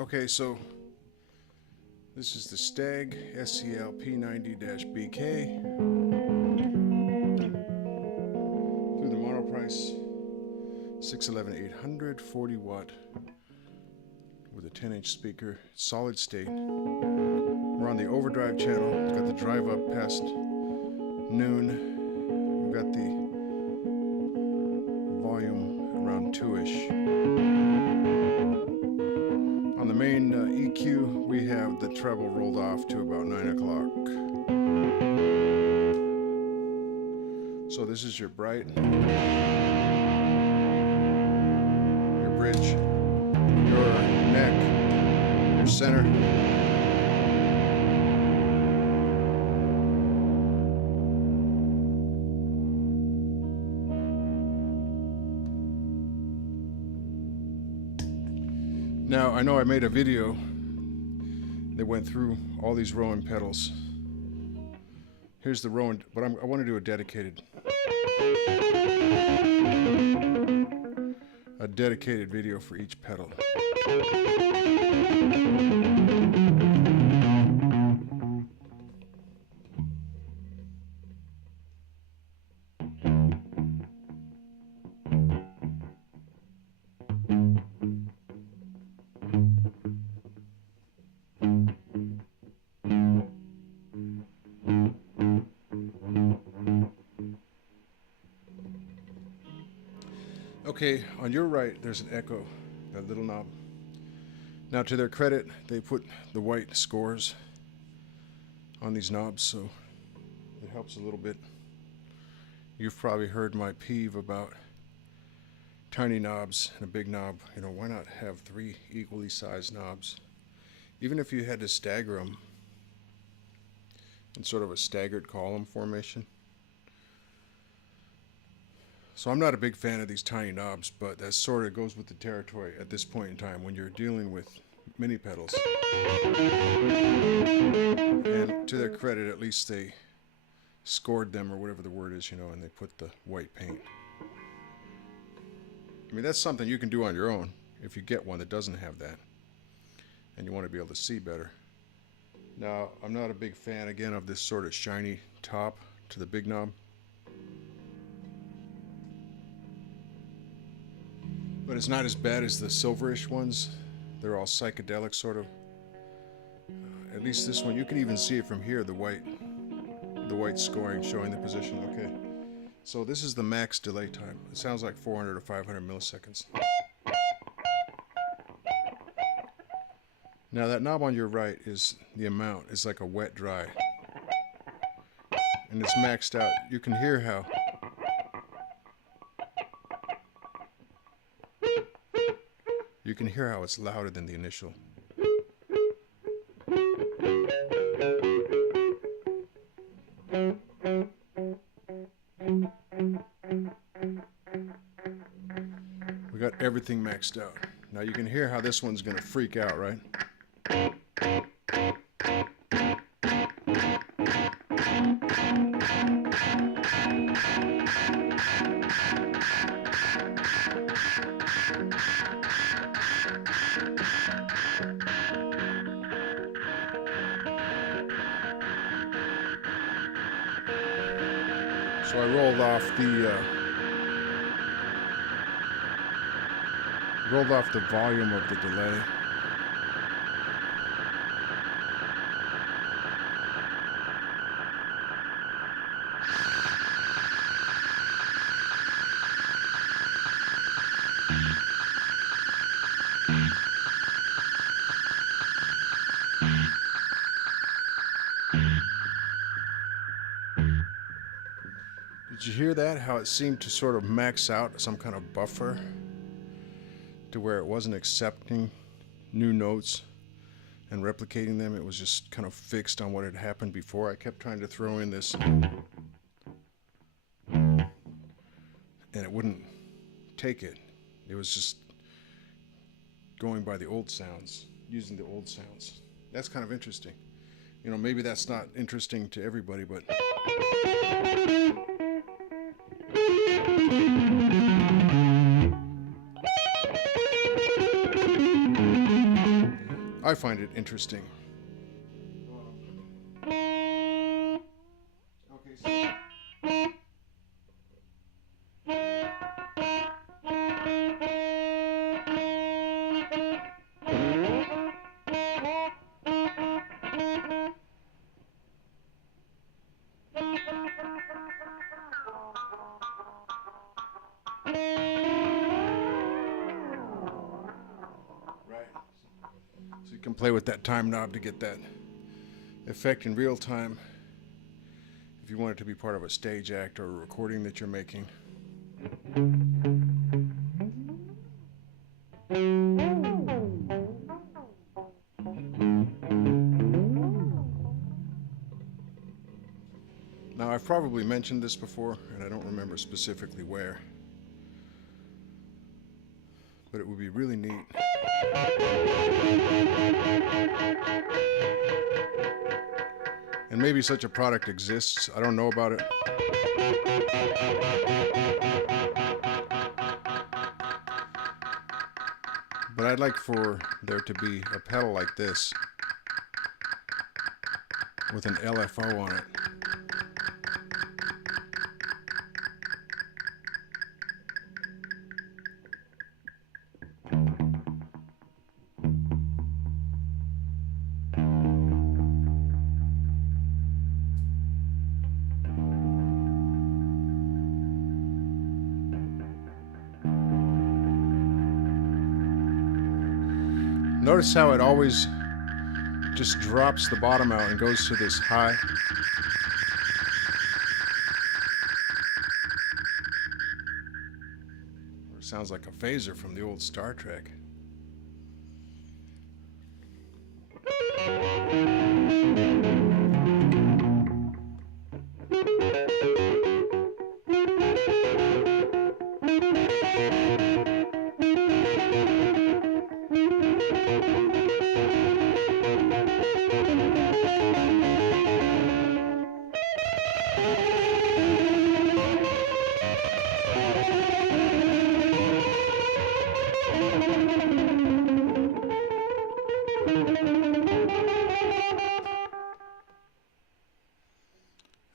Okay, so this is the Stag SCL P90-BK through the mono price 611-800 40-watt with a 10-inch speaker, solid state. We're on the overdrive channel. It's got the drive up past noon. We've got the volume around 2-ish. On the main EQ, we have the treble rolled off to about 9 o'clock. So this is your bright, your bridge, your neck, your center. Now, I know I made a video that went through all these Rowin pedals. Here's the Rowin, but I want to do a dedicated video for each pedal. Okay, on your right, there's an echo, that little knob. Now, to their credit, they put the white scores on these knobs, so it helps a little bit. You've probably heard my peeve about tiny knobs and a big knob. You know, why not have 3 equally sized knobs? Even if you had to stagger them in sort of a staggered column formation. So I'm not a big fan of these tiny knobs, but that sort of goes with the territory at this point in time when you're dealing with mini pedals. And to their credit, at least they scored them, or whatever the word is, you know, and they put the white paint. I mean, that's something you can do on your own if you get one that doesn't have that and you want to be able to see better. Now, I'm not a big fan, again, of this sort of shiny top to the big knob. But it's not as bad as the silverish ones. They're all psychedelic, sort of. At least this one, you can even see it from here, the white scoring showing the position. Okay, so this is the max delay time. It sounds like 400 or 500 milliseconds. Now that knob on your right is the amount. It's like a wet dry. And it's maxed out. You can hear how it's louder than the initial. We got everything maxed out. Now you can hear how this one's gonna freak out, right? So I rolled off the volume of the delay. Did you hear that? How it seemed to sort of max out some kind of buffer to where it wasn't accepting new notes and replicating them. It was just kind of fixed on what had happened before. I kept trying to throw in this and it wouldn't take it. It was just going by the old sounds, using the old sounds. That's kind of interesting. You know, maybe that's not interesting to everybody, but I find it interesting. Okay, so you can play with that time knob to get that effect in real time if you want it to be part of a stage act or a recording that you're making. Now, I've probably mentioned this before, and I don't remember specifically where, but it would be really neat and maybe such a product exists. I don't know about it. But I'd like for there to be a pedal like this with an LFO on it. Notice how it always just drops the bottom out and goes to this high. Or it sounds like a phaser from the old Star Trek.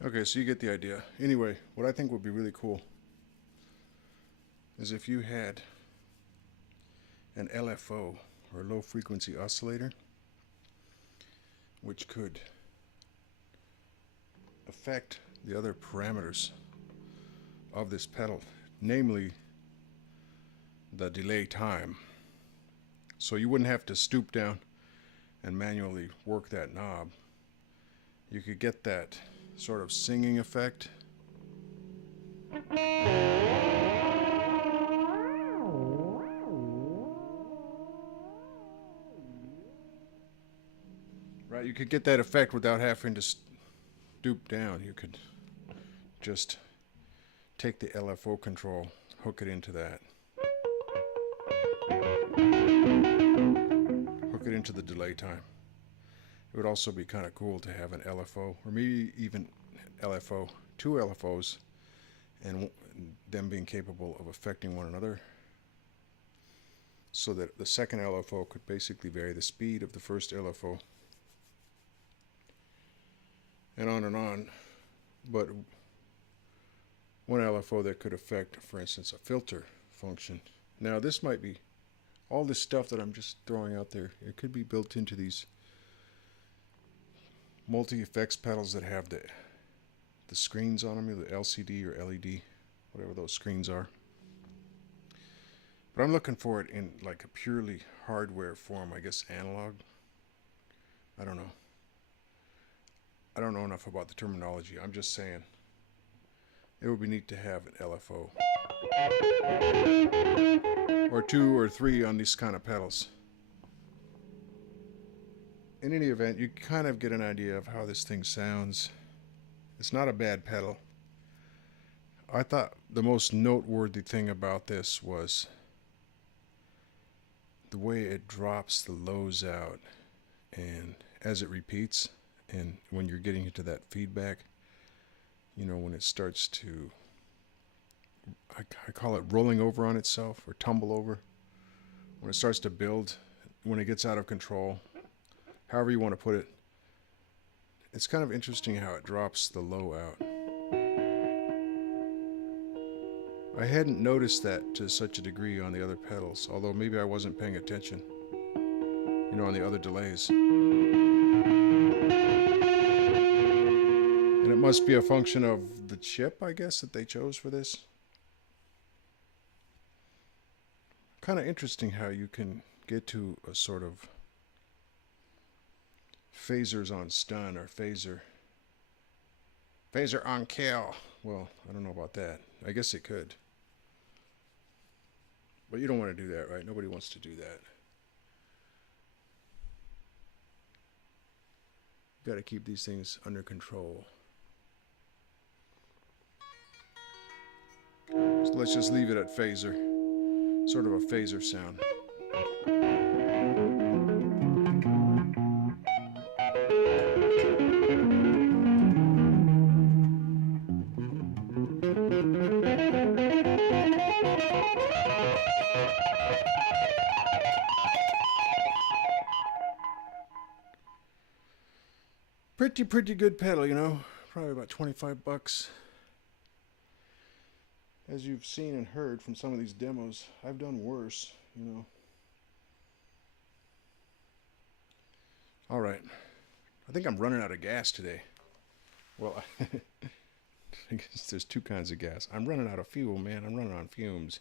Okay, so you get the idea. Anyway, what I think would be really cool is if you had an LFO, or low frequency oscillator, which could affect the other parameters of this pedal, namely the delay time. So you wouldn't have to stoop down and manually work that knob. You could get that sort of singing effect. Right, you could get that effect without having to stoop down. You could just take the LFO control, hook it into that. Hook it into the delay time. It would also be kind of cool to have an LFO, or maybe even LFO, two LFOs, and them being capable of affecting one another, so that the second LFO could basically vary the speed of the first LFO, and on, but one LFO that could affect, for instance, a filter function. Now this might be, all this stuff that I'm just throwing out there, it could be built into these multi-effects pedals that have the screens on them, the LCD or LED, whatever those screens are. But I'm looking for it in like a purely hardware form, I guess analog. I don't know. I don't know enough about the terminology. I'm just saying it would be neat to have an LFO. Or two or three on these kind of pedals. In any event, you kind of get an idea of how this thing sounds. It's not a bad pedal. I thought the most noteworthy thing about this was the way it drops the lows out, and as it repeats, and when you're getting into that feedback, you know, when it starts to, I call it rolling over on itself, or tumble over. When it starts to build, when it gets out of control, however you want to put it. It's kind of interesting how it drops the low out. I hadn't noticed that to such a degree on the other pedals, although maybe I wasn't paying attention, you know, on the other delays. And it must be a function of the chip, I guess, that they chose for this. Kind of interesting how you can get to a sort of phasers on stun or phaser on kill. Well, I don't know about that. I guess it could. But you don't want to do that, right? Nobody wants to do that. You got to keep these things under control. So let's just leave it at phaser. Sort of a phaser sound. Pretty good pedal, you know. Probably about 25 bucks. As you've seen and heard from some of these demos, I've done worse, you know. All right. I think I'm running out of gas today. Well, I guess there's two kinds of gas. I'm running out of fuel, man. I'm running on fumes.